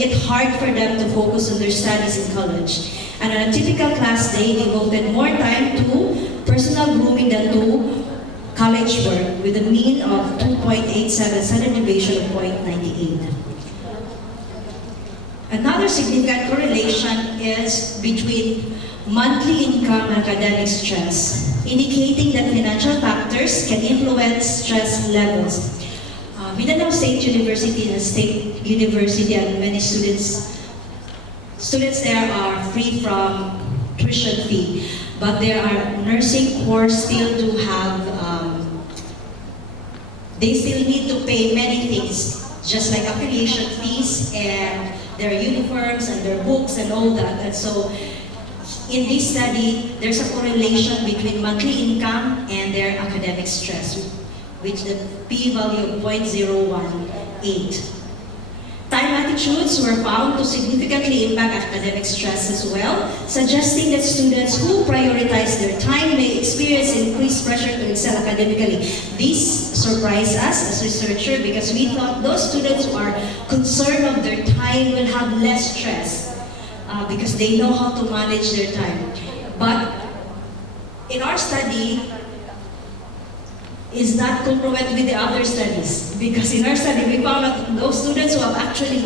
make it hard for them to focus on their studies in college. And on a typical class day, devoted more time to personal grooming than to college work, with a mean of 2.87, standard deviation of 0.98. Another significant correlation is between monthly income and academic stress, indicating that financial factors can influence stress levels. Mindanao State University and State University, and many students there are free from tuition fee, but there are nursing course still do have, they still need to pay many things, just like affiliation fees and their uniforms and their books and all that. And so in this study, there's a correlation between monthly income and their academic stress, which the p-value of 0.018. Time attitudes were found to significantly impact academic stress as well, suggesting that students who prioritize their time may experience increased pressure to excel academically. This surprised us as researchers because we thought those students who are concerned of their time will have less stress because they know how to manage their time. But in our study, is not congruent with the other studies, because in our study we found that those students who actually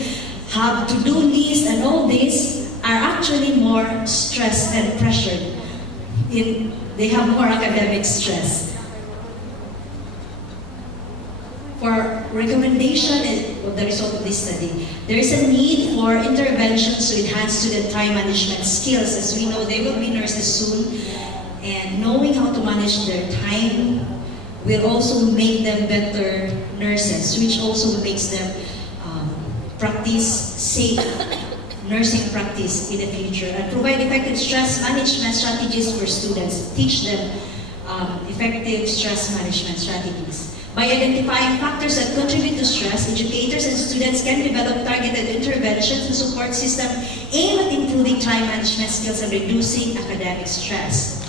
have to-do lists and all this are actually more stressed and pressured. They have more academic stress. For recommendation of the result of this study, there is a need for interventions to enhance student time management skills. As we know, they will be nurses soon, and knowing how to manage their time will also make them better nurses, which also makes them practice safe nursing practice in the future, and provide effective stress management strategies for students. Teach them effective stress management strategies. By identifying factors that contribute to stress, educators and students can develop targeted interventions and support system aimed at improving time management skills and reducing academic stress.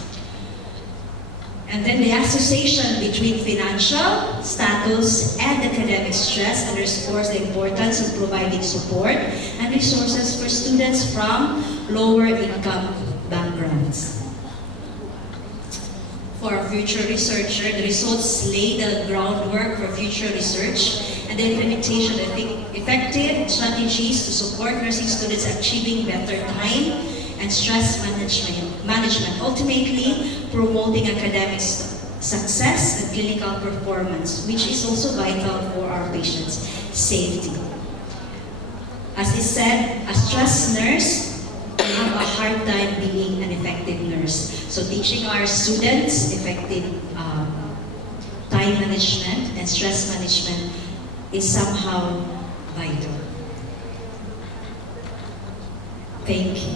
And then the association between financial status and academic stress underscores the importance of providing support and resources for students from lower income backgrounds. For a future researcher, the results lay the groundwork for future research and the implementation of effective strategies to support nursing students achieving better time and stress management, ultimately promoting academic success and clinical performance, which is also vital for our patients' safety. As is said, a stressed nurse will have a hard time being an effective nurse. So teaching our students effective time management and stress management is somehow vital. Thank you.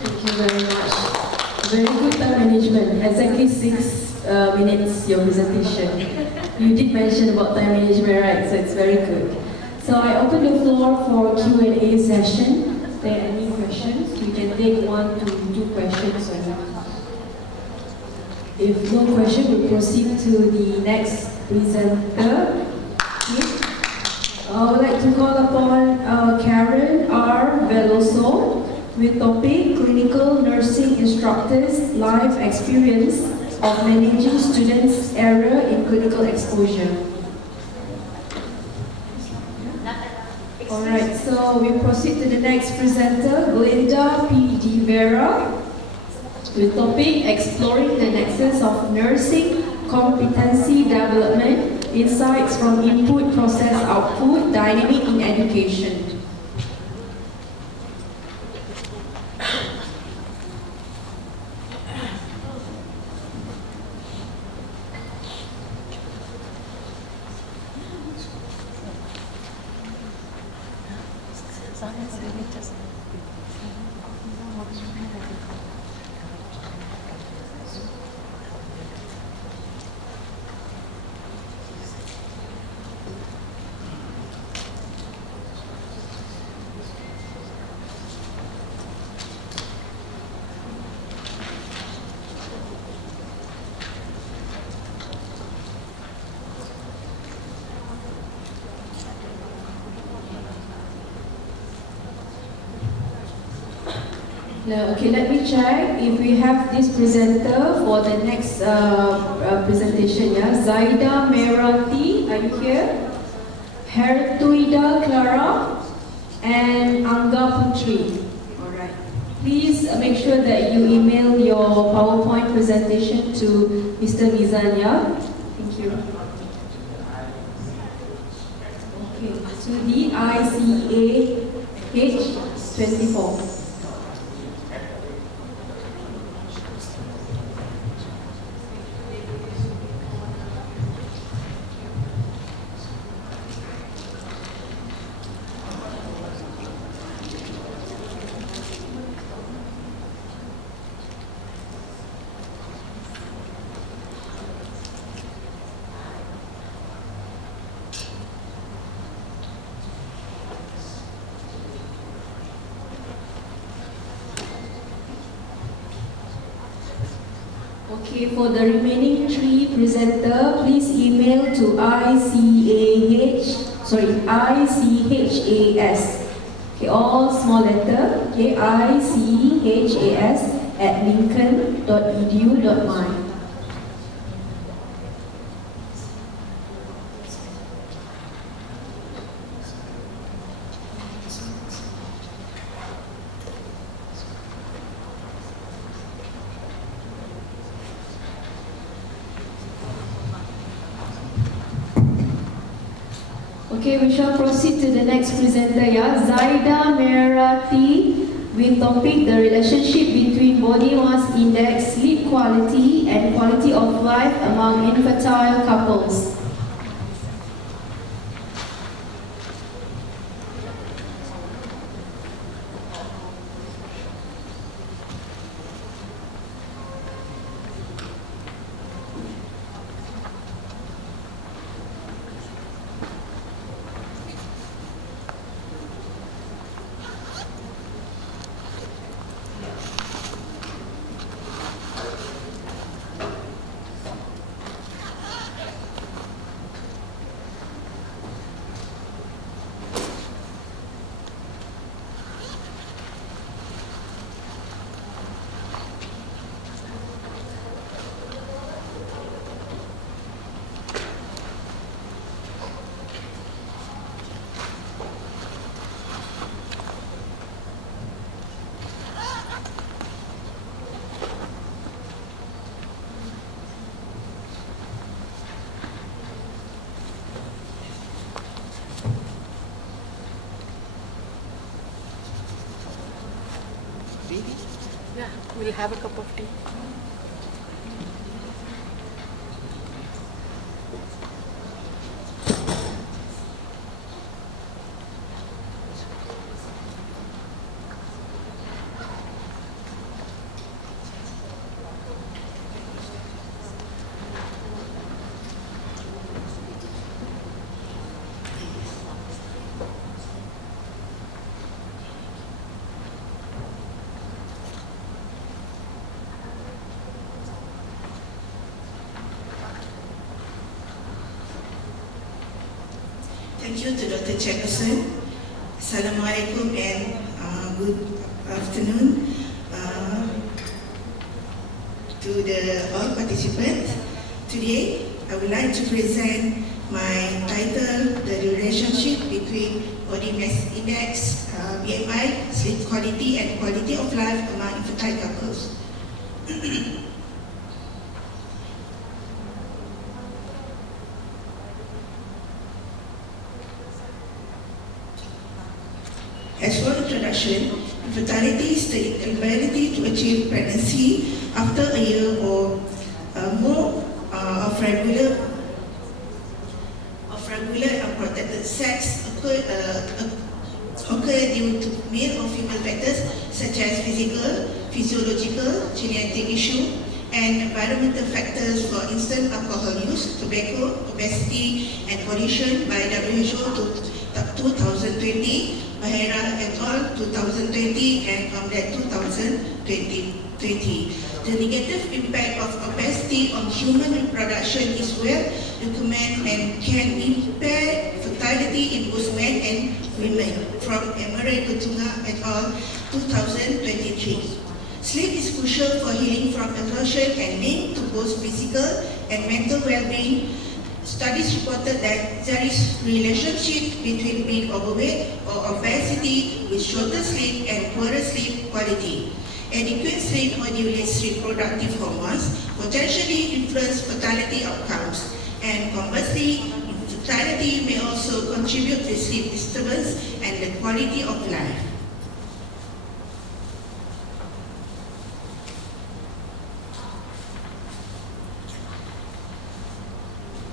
Thank you very much. Very good time management. Exactly 6 minutes, your presentation. You did mention about time management, right? So it's very good. So I open the floor for Q&A session. If there are any questions, you can take 1 to 2 questions. If no question, we'll proceed to the next presenter. I would like to call upon Karen R. Veloso, with topic Clinical Nursing Instructors' Life Experience of Managing Students' Error in Clinical Exposure. Alright, so we proceed to the next presenter, Glinda P. D. Vera, with topic Exploring the Nexus of Nursing Competency Development, Insights from Input, Process, Output, Dynamic in Education. Okay, let me check if we have this presenter for the next presentation. Yeah, Zaida Merati, are you here? Hertuida Clara and Angga Putri. All right. Please make sure that you email your PowerPoint presentation to Mr. Mizania. Thank you. Okay, to the ICAH 24. Okay, for the remaining 3 presenter, please email to ICHAS. Okay, all small letter. Okay, ICHAS@lincoln.edu.my. Okay, we shall proceed to the next presenter, yeah, Zaida Merati, with topic the relationship between body mass index, sleep quality, and quality of life among infertile couples. Yeah, we'll have a cup of tea. Thank you to Dr. Chairperson. Assalamualaikum and good afternoon to all participants. Today, I would like to present my title, The Relationship Between Body Mass Index, BMI, Sleep Quality and Quality of Life Among Infertile Couples. As for introduction, infertility is the inability to achieve pregnancy after a year or more of regular unprotected sex occur due to male or female factors such as physical, physiological, genetic issue, and environmental factors, for instance, alcohol use, tobacco, obesity, and pollution by WHO 2020. Bahera et al. 2020 and Amlet 2020. The negative impact of obesity on human reproduction is well documented and can impair fertility in both men and women, from Emery Kutunga et al. 2023. Sleep is crucial for healing from exhaustion and linked to both physical and mental well-being. Studies reported that there is relationship between being overweight or obesity with shorter sleep and poorer sleep quality. Adequate sleep modulates reproductive hormones, potentially influence fertility outcomes, and conversely, infertility may also contribute to sleep disturbance and the quality of life.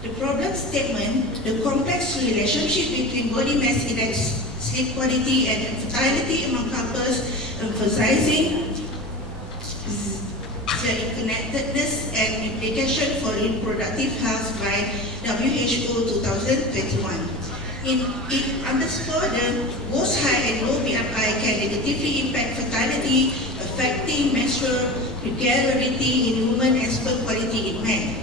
The problem statement, the complex relationship between body mass index, sleep quality, and infertility among couples, emphasizing the interconnectedness and implication for reproductive health by WHO 2021. It underscores that both high and low BMI can negatively impact fertility, affecting menstrual regularity in women and sperm quality in men.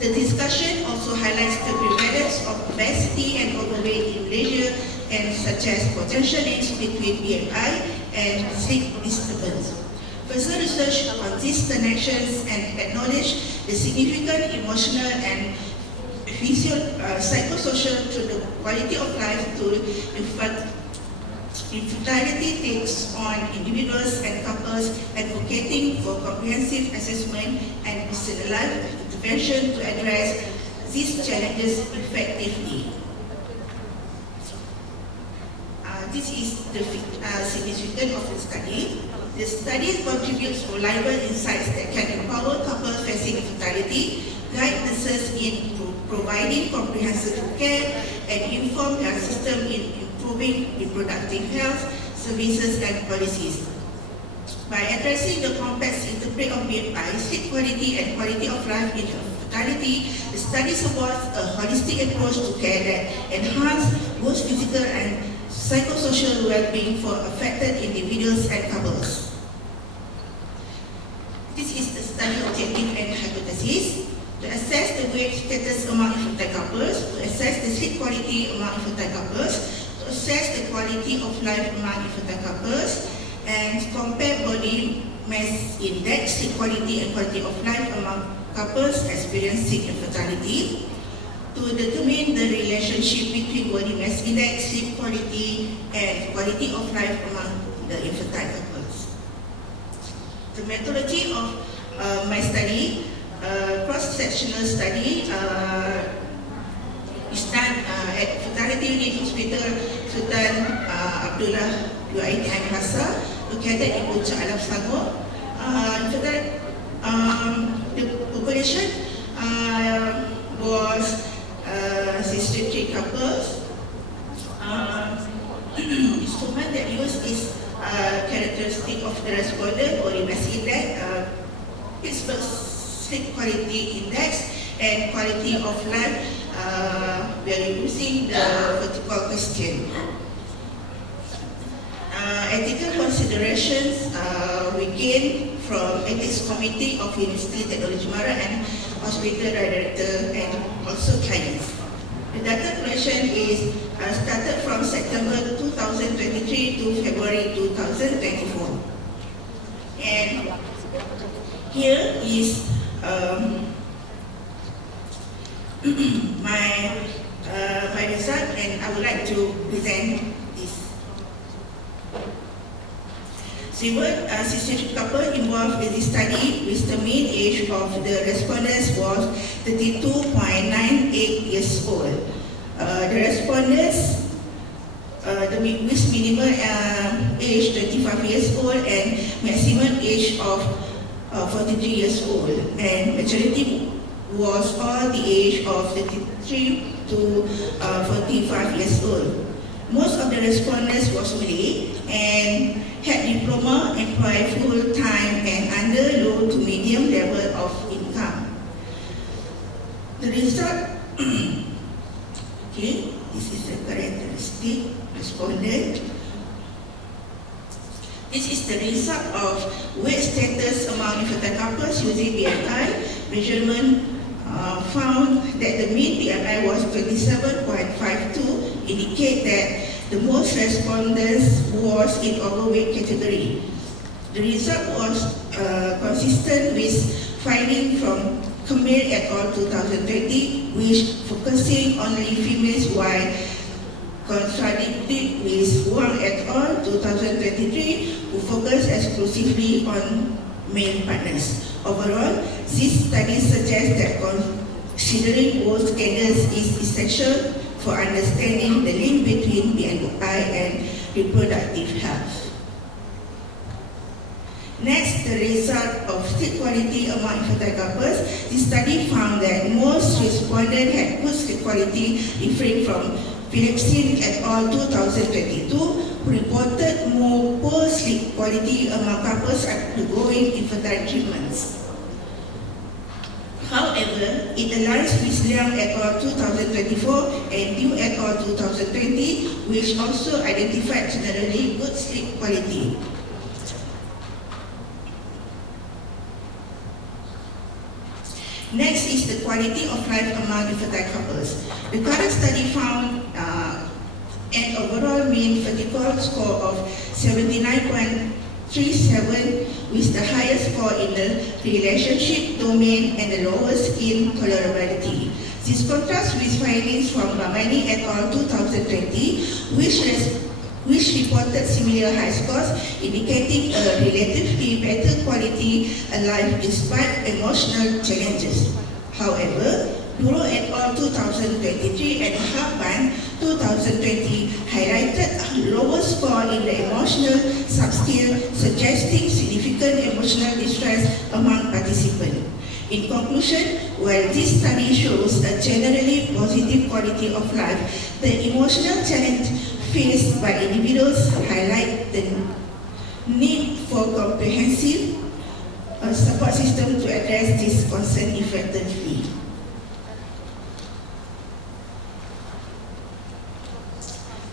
The discussion also highlights the prevalence of obesity and overweight in Malaysia, and such as potential links between BMI and sleep disturbance. Further research on these connections and acknowledge the significant emotional and psychosocial to the quality of life to infertility takes on individuals and couples, advocating for comprehensive assessment and personalized intervention to address these challenges effectively. This is the significance of the study. The study contributes valuable insights that can empower couples facing infertility, guide nurses in providing comprehensive care, and inform their system in improving reproductive health services and policies. By addressing the complex interplay of BMI, sleep quality, and quality of life in fertility, the study supports a holistic approach to care that enhances both physical and psychosocial well-being for affected individuals and couples. This is the study objective and hypothesis. To assess the weight status among infertile couples, to assess the sleep quality among infertile couples, to assess the quality of life among infertile couples, and compare body mass index, sleep quality, and quality of life among couples experiencing infertility, to determine the relationship between body mass index, sleep quality, and quality of life among the infertile couples. The methodology of my study, cross-sectional study, is done at Fertility Unit Hospital Sultan Abdullah UITM Plaza, located in Puncak Alam Selangor. The population was 63 couples. Instrument that used is characteristic of the respondent, body mass index, Pittsburgh sleep quality index, and quality of life. We are using the vertical question. Ethical considerations we gain from Ethics Committee of University Technology Mara and Hospital Director and also clients. The data collection is started from September 2023 to February 2024. And here is my result, and I would like to present this. There were 63 couples involved in this study, with the mean age of the respondents was 32.98 years old. The respondents with minimum age 25 years old and maximum age of 43 years old, and majority was all the age of 33 to 45 years old. Most of the respondents was Malay and had diploma, employed full-time and under low to medium level of income. The result, okay, this is the characteristic respondent. This is the result of weight status among infertile couples using BMI measurement. Found that the mean BMI was 27.52, indicate that the most respondents was in overweight category. The result was consistent with finding from Kamil et al. 2020, which focusing only females while contradicted with Wang et al. 2023, who focused exclusively on male partners. Overall, this study suggests that considering both genders is essential for understanding the link between BMI and reproductive health. Next, the result of sleep quality among infertile couples. This study found that most respondents had good sleep quality, differing from Philipson et al. 2022, who reported more poor sleep quality among couples undergoing infertile treatments. However, it aligns with Liang et al. 2024 and Liu et al. 2020, which also identified generally good sleep quality. Next is the quality of life among infertile couples. The current study found an overall mean Ferticall score of 79.37, with the highest score in the relationship domain and the lowest in tolerability. This contrasts with findings from Ramani et al. 2020, which reported similar high scores, indicating a relatively better quality of life despite emotional challenges. However, Duro et al. 2023 and Harpan 2020 highlighted a lower score in the emotional subscale, suggesting significant emotional distress among participants. In conclusion, while this study shows a generally positive quality of life, the emotional challenge faced by individuals highlight the need for comprehensive support system to address this concern effectively.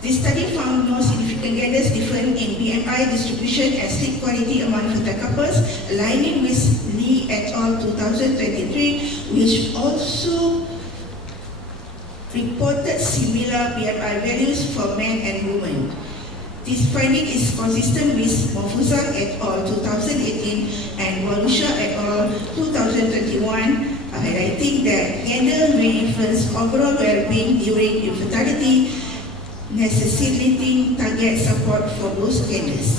This study found no significant gender difference in BMI distribution and sleep quality among infertile couples, aligning with Lee et al. 2023, which also reported similar BMI values for men and women. This finding is consistent with Mofuzan et al. 2018 and Walusha et al. 2021, highlighting that gender may influence overall well-being during infertility, necessitating target support for both genders.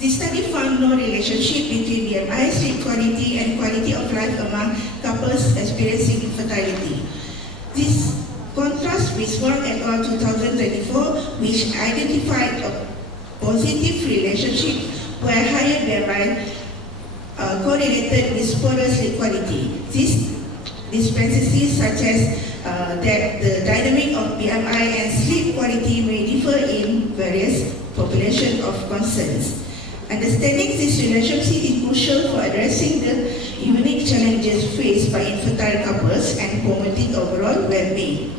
This study found no relationship between BMI, sleep quality, and quality of life among couples experiencing infertility. This contrasts with Wang et al. 2024, which identified a positive relationship where higher BMI correlated with poorer sleep quality. This discrepancy suggests that the dynamic of BMI and sleep quality may differ in various populations of concerns. Understanding this relationship is crucial for addressing the unique challenges faced by infertile couples and promoting overall well-being.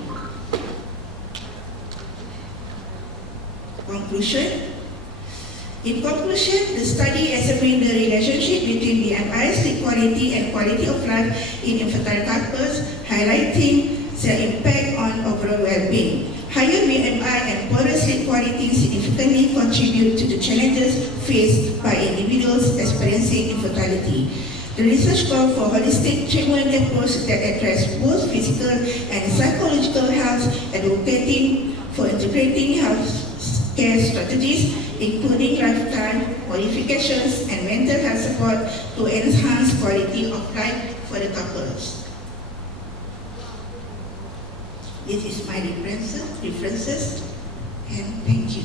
In conclusion, the study examined the relationship between BMI, sleep quality, and quality of life in infertile couples, highlighting their impact on overall well-being. Higher BMI and poorer sleep quality significantly contribute to the challenges faced by individuals experiencing infertility. The research called for holistic treatment approach that address both physical and psychological health, advocating for integrating health care strategies, including lifestyle modifications and mental health support to enhance quality of life for the couples. This is my references, and thank you.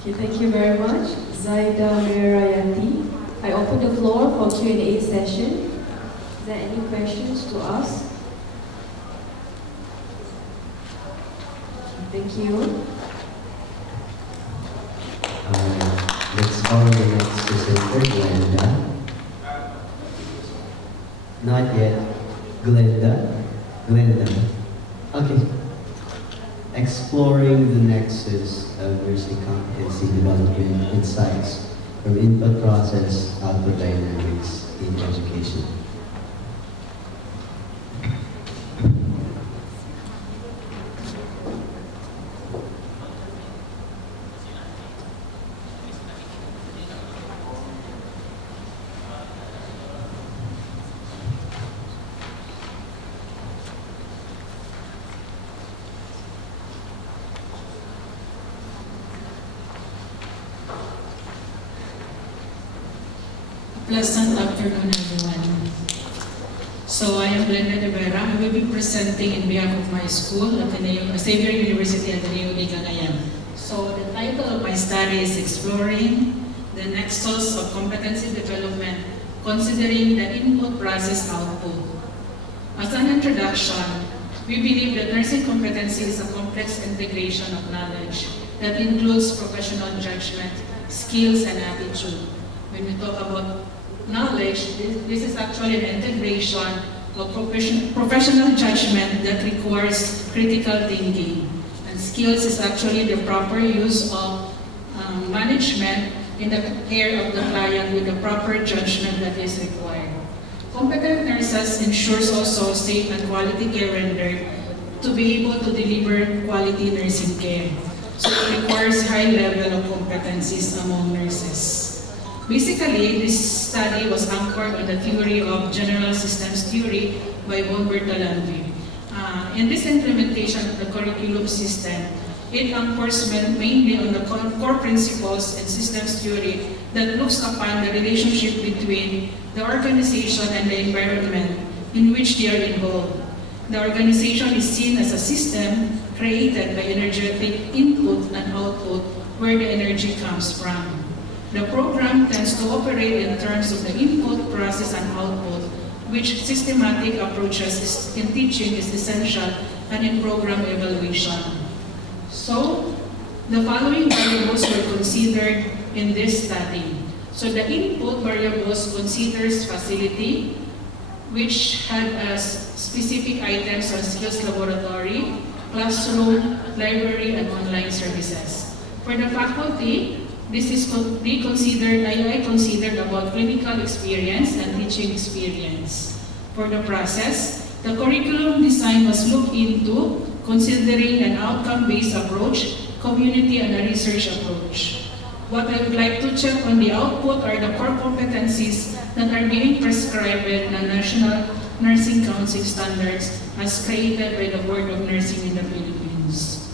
Okay, thank you very much, Zaida Merayanti. I open the floor for Q&A session. Is there any questions to ask? Thank you. Let's call the next presenter, Glenda. Not yet. Glenda. Okay. exploring the nexus of nursing competency development insights from input process, output dynamics in education. Pleasant afternoon, everyone. So I am Glenda De Vera. I will be presenting in behalf of my school, Ateneo, Xavier University Ateneo de Cagayan. So the title of my study is Exploring the Nexus of Competency Development, Considering the Input Process Output. As an introduction, we believe that nursing competency is a complex integration of knowledge that includes professional judgment, skills, and attitude. When we talk about knowledge, this is actually an integration of professional judgment that requires critical thinking. And skills is actually the proper use of management in the care of the client with the proper judgment that is required. Competent nurses ensures also safe and quality care rendered to be able to deliver quality nursing care. So it requires high level of competencies among nurses. Basically, this study was anchored on the theory of general systems theory by von Bertalanffy. In this implementation of the curriculum system, it anchors mainly on the core principles and systems theory that looks upon the relationship between the organization and the environment in which they are involved. The organization is seen as a system created by energetic input and output where the energy comes from. The program tends to operate in terms of the input, process, and output, which systematic approaches in teaching is essential and in program evaluation. So, the following variables were considered in this study. So the input variables considers facility, which had specific items on skills laboratory, classroom, library, and online services. For the faculty, this is I considered about clinical experience and teaching experience. For the process, the curriculum design was looked into considering an outcome-based approach, community, and a research approach. What I would like to check on the output are the core competencies that are being prescribed by the National Nursing Council standards as created by the Board of Nursing in the Philippines.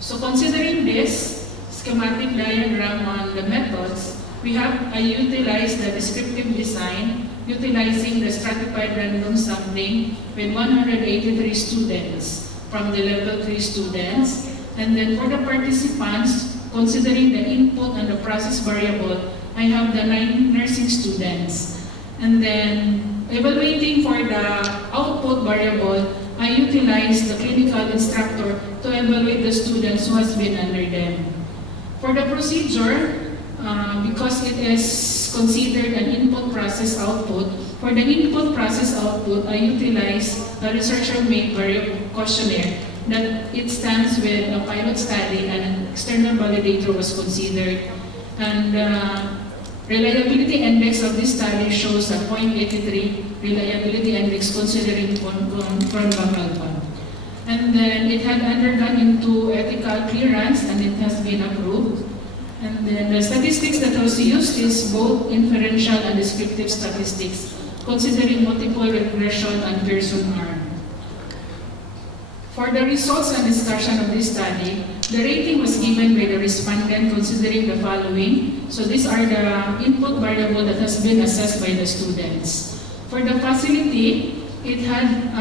So considering this schematic diagram on the methods, we have utilized the descriptive design utilizing the stratified random sampling with 183 students from the level 3 students. And then for the participants, considering the input and the process variable, I have the 9 nursing students. And then evaluating for the output variable, I utilize the clinical instructor to evaluate the students who has been under them. For the procedure, because it is considered an input process output, for the input process output, I utilize a researcher-made variable questionnaire that it stands with a pilot study and an external validator was considered. And reliability index of this study shows a 0.83 reliability index considering Cronbach alpha. And then it had undergone into ethical clearance and it has been approved. And then the statistics that was used is both inferential and descriptive statistics, considering multiple regression and Pearson R. For the results and discussion of this study, the rating was given by the respondent considering the following. So these are the input variable that has been assessed by the students. For the facility, it had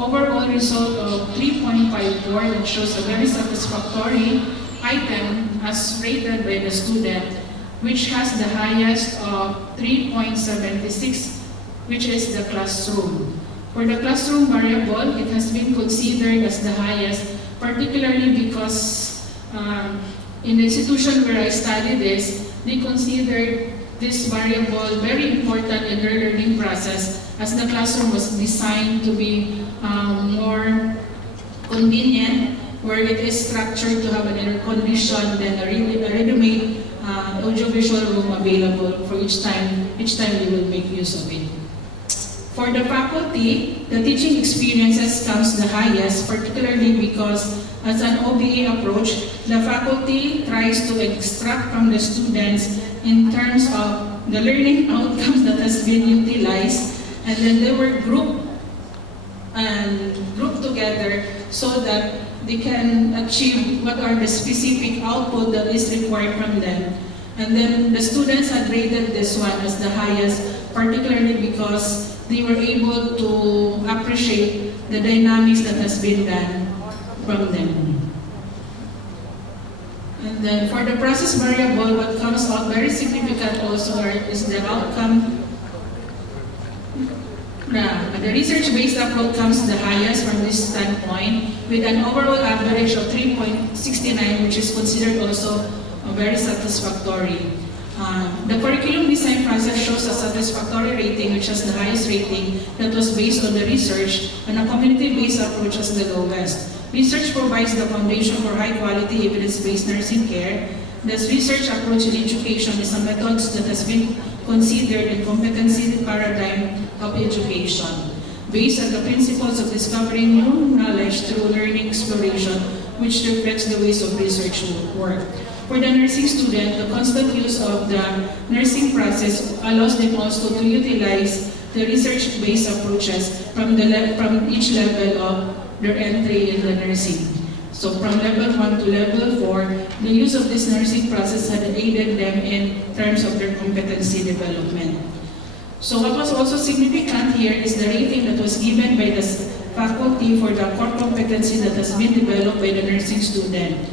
overall result of 3.54 that shows a very satisfactory item as rated by the student, which has the highest of 3.76, which is the classroom. For the classroom variable, it has been considered as the highest, particularly because in the institution where I studied this, they considered this variable very important in their learning process as the classroom was designed to be more convenient, where where it is structured to have an air-conditioned and a ready-made audiovisual room available for each time you will make use of it. For the faculty, the teaching experiences comes the highest, particularly because as an OBE approach, the faculty tries to extract from the students in terms of the learning outcomes that has been utilized, and then they were grouped together so that they can achieve what are the specific output that is required from them. And then the students had rated this one as the highest, particularly because they were able to appreciate the dynamics that has been done from them. And then for the process variable, what comes out very significant also is the outcome. The research-based approach comes the highest from this standpoint, with an overall average of 3.69, which is considered also very satisfactory. The curriculum design process shows a satisfactory rating, which has the highest rating that was based on the research, and a community-based approach as the lowest. Research provides the foundation for high-quality, evidence-based nursing care. This research approach in education is a method that has been considered in competency paradigm of education, based on the principles of discovering new knowledge through learning exploration, which reflects the ways of research work. For the nursing student, the constant use of the nursing process allows them also to utilize the research-based approaches from each level of their entry in the nursing. So from level 1 to level 4, the use of this nursing process had aided them in terms of their competency development. So what was also significant here is the rating that was given by the faculty for the core competency that has been developed by the nursing student.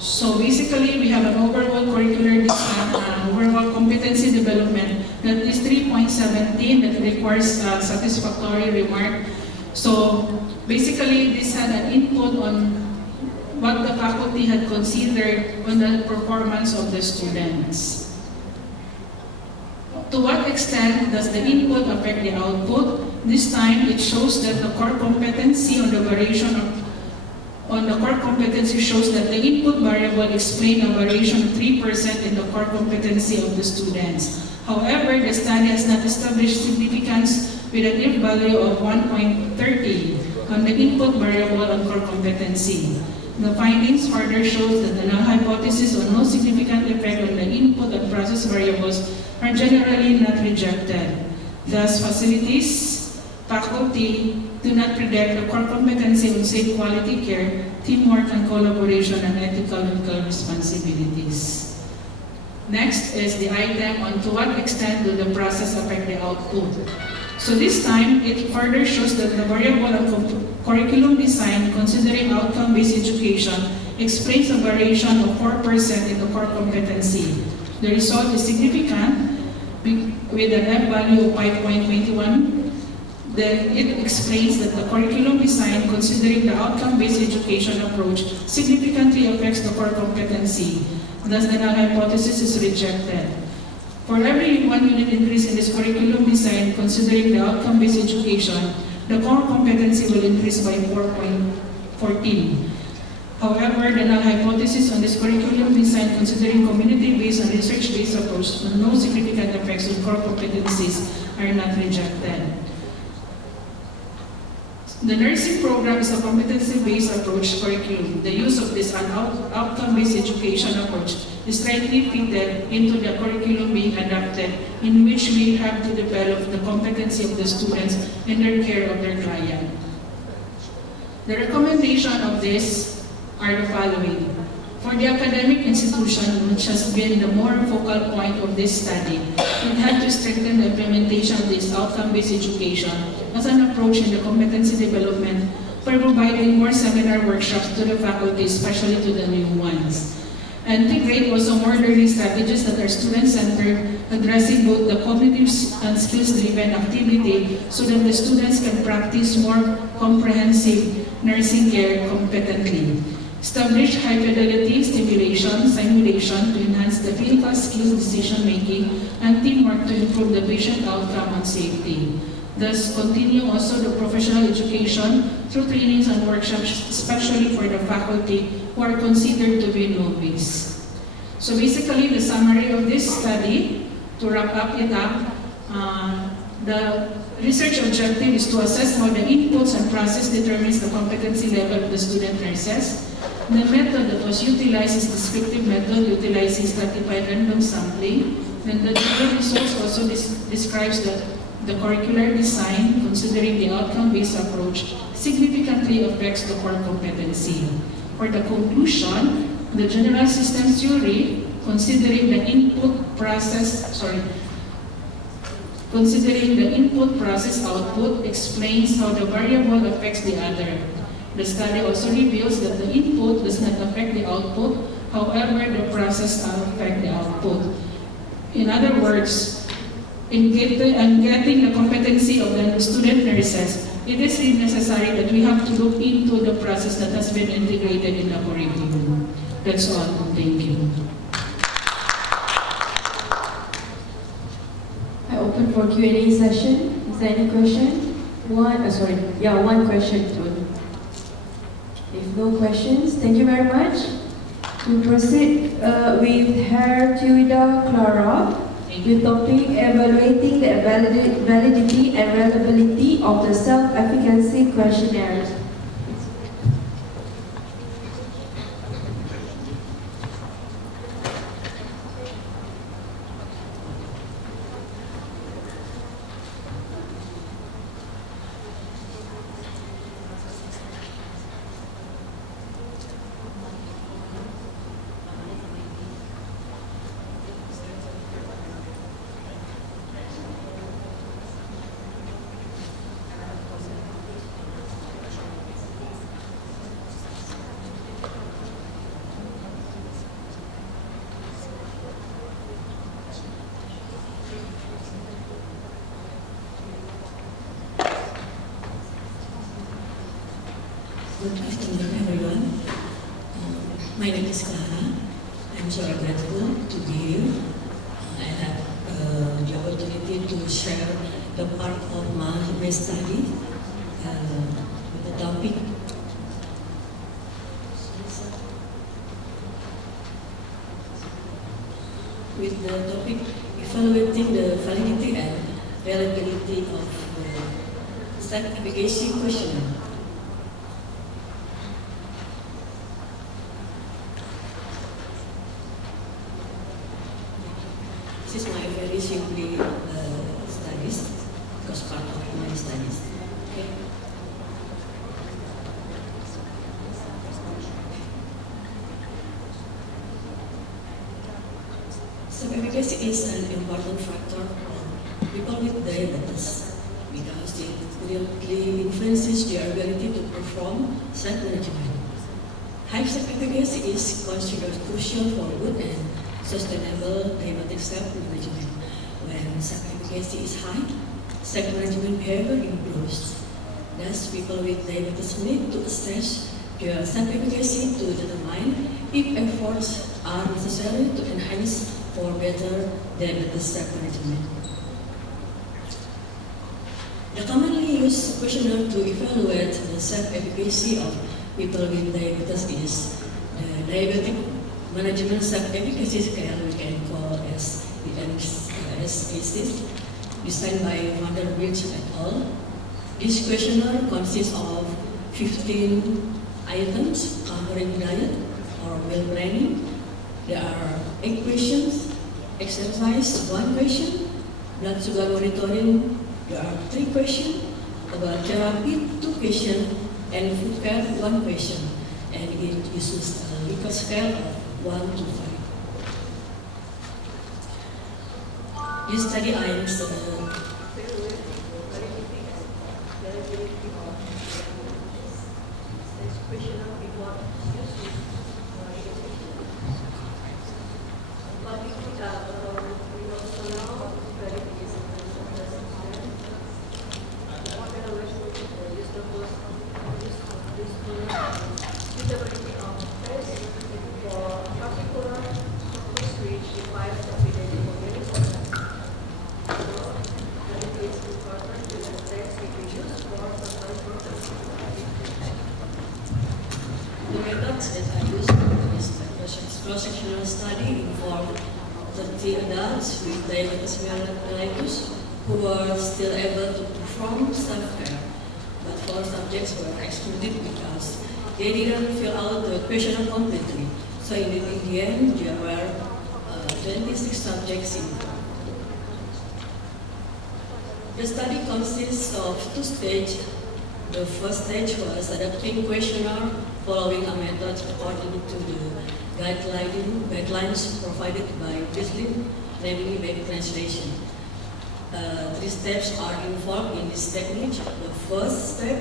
So basically, we have an overall curricular design, overall competency development that is 3.17 that requires a satisfactory remark. So basically, this had an input on what the faculty had considered on the performance of the students. To what extent does the input affect the output? This time, it shows that the core competency on the variation on the core competency shows that the input variable explains a variation of 3% in the core competency of the students. However, the study has not established significance with an F value of 1.30 on the input variable on core competency. The findings further shows that the null hypothesis on no significant effect on the input and process variables are generally not rejected. Thus, facilities, faculty do not predict the core competency on safe quality care, teamwork and collaboration, and ethical and legal responsibilities. Next is the item on to what extent do the process affect the output. So this time, it further shows that the variable of curriculum design, considering outcome-based education, explains a variation of 4% in the core competency. The result is significant with an F value of 5.21. Then it explains that the curriculum design, considering the outcome-based education approach, significantly affects the core competency. Thus, the null hypothesis is rejected. For every 1 unit increase in this curriculum design, considering the outcome-based education, the core competency will increase by 4.14. However, the null hypothesis on this curriculum design, considering community-based and research-based approach, no significant effects on core competencies are not rejected. The nursing program is a competency-based approach curriculum. The use of this outcome-based education approach is rightly fitted into the curriculum being adapted, in which we have to develop the competency of the students in their care of their client. The recommendation of this are the following. For the academic institution, which has been the more focal point of this study, it had to strengthen the implementation of this outcome-based education as an approach in the competency development by providing more seminar workshops to the faculty, especially to the new ones. Integrate also more learning strategies that are student-centered, addressing both the cognitive and skills-driven activity so that the students can practice more comprehensive nursing care competently. Establish high-fidelity stimulation, simulation to enhance the clinical skills, decision-making, and teamwork to improve the patient outcome and safety. Thus, continue also the professional education through trainings and workshops, especially for the faculty who are considered to be novice. So basically, the summary of this study, to wrap it up, the research objective is to assess how the inputs and process determines the competency level of the student nurses. The method that was utilized is descriptive method utilizing stratified random sampling. Then the data resource also describes the curricular design, considering the outcome-based approach significantly affects the core competency. For the conclusion, the general systems theory, considering the input process output, explains how the variable affects the other. The study also reveals that the input does not affect the output, however, the process affects the output. In other words, in getting the competency of the student nurses, it is really necessary that we have to look into the process that has been integrated in the curriculum. That's all. Thank you. I open for Q&A session. Is there any question? One question too. If no questions, thank you very much. We proceed with Hertuida Clara with topic evaluating the validity and reliability of the self-efficacy questionnaire. Good afternoon, everyone. My name is Clara. I'm so grateful to be here. I have the opportunity to share the part of my study with the topic evaluating the validity and reliability of the self-efficacy questionnaire. This is my very simply studies, because part of my studies. Okay. Self-efficacy is an important factor for people with diabetes because it greatly influences their ability to perform self-management. High self-efficacy is considered crucial for good and sustainable diabetic self-management. When self-efficacy is high, self-management behavior improves. Thus, people with diabetes need to assess their self-efficacy to determine if efforts are necessary to enhance or better diabetes self-management. The commonly used questionnaire to evaluate the self-efficacy of people with diabetes is the Diabetic Management Self-Efficacy Scale, we can call as the DMSEC, designed by Vanderbridge et al. This questionnaire consists of 15 items covering diet or meal planning. There are 8 questions, exercise 1 question, blood sugar monitoring, there are 3 questions, about therapy 2 questions, and food care 1 question. And it uses a Likert scale of 1 to 5. This study aims methods that I used in this cross-sectional study involved 30 adults with diabetes mellitus who were still able to perform self-care, but 4 subjects were excluded because they didn't fill out the questionnaire completely. So in the end, there were 26 subjects involved. The study consists of 2 stages. The first stage was adapting questionnaire following a method according to the guidelines provided by BISLIN, namely back translation. 3 steps are involved in this technique. The first step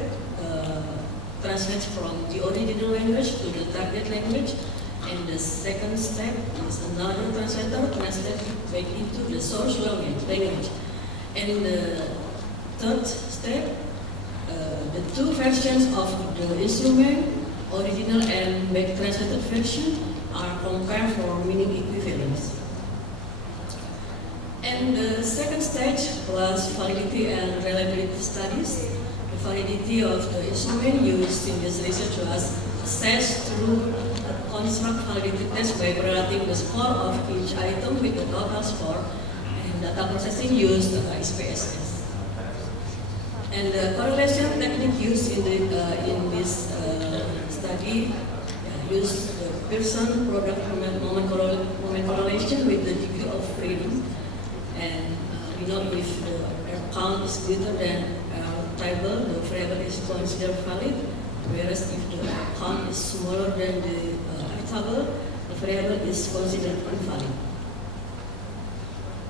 translates from the original language to the target language, and the second step is another translator translating back into the source language. And the third step, the 2 versions of the instrument, original and back translated version, are compared for meaning equivalence. And the second stage was validity and reliability studies. The validity of the instrument used in this research was assessed through a construct validity test by correlating the score of each item with the total score, and data processing used SPSS. And the correlation technique used in this study used the Pearson product moment correlation with the degree of freedom. And we know if the error count is greater than error table, the variable is considered valid, whereas if the error count is smaller than the error table, the variable is considered invalid.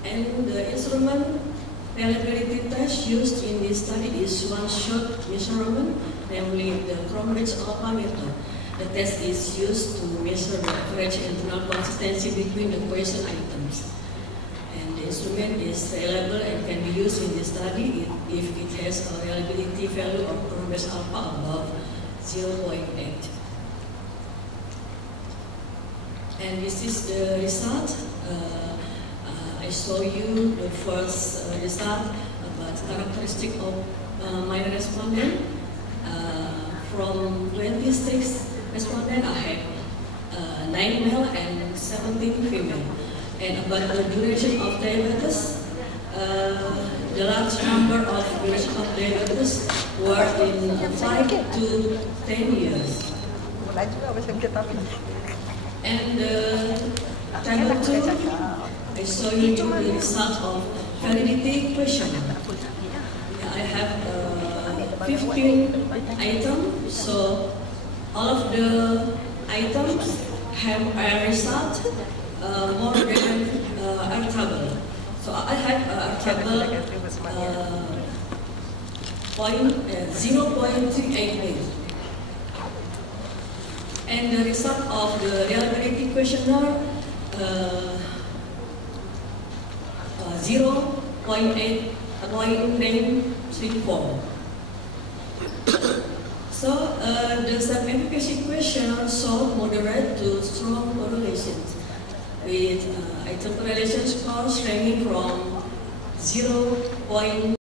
And the instrument reliability test used in this study is one-shot measurement, namely the Cronbridge-Alpha method. The test is used to measure the average internal consistency between the question items. And the instrument is reliable and can be used in this study if it has a reliability value of Cronbridge-Alpha above 0.8. And this is the result. I show you the first result about characteristic of my respondent. From 26 respondents, I had 9 male and 17 female. And about the duration of diabetes, the large number of duration of diabetes were in 5 to 10 years. And table 2, I show you the result of validity question. I have 15 items, so all of the items have a result more than our table. So I have a table 0.388. And the result of the reliability questionnaire 0.934. So the self-efficacy questionnaire showed moderate to strong correlations with item correlation scores ranging from 0.0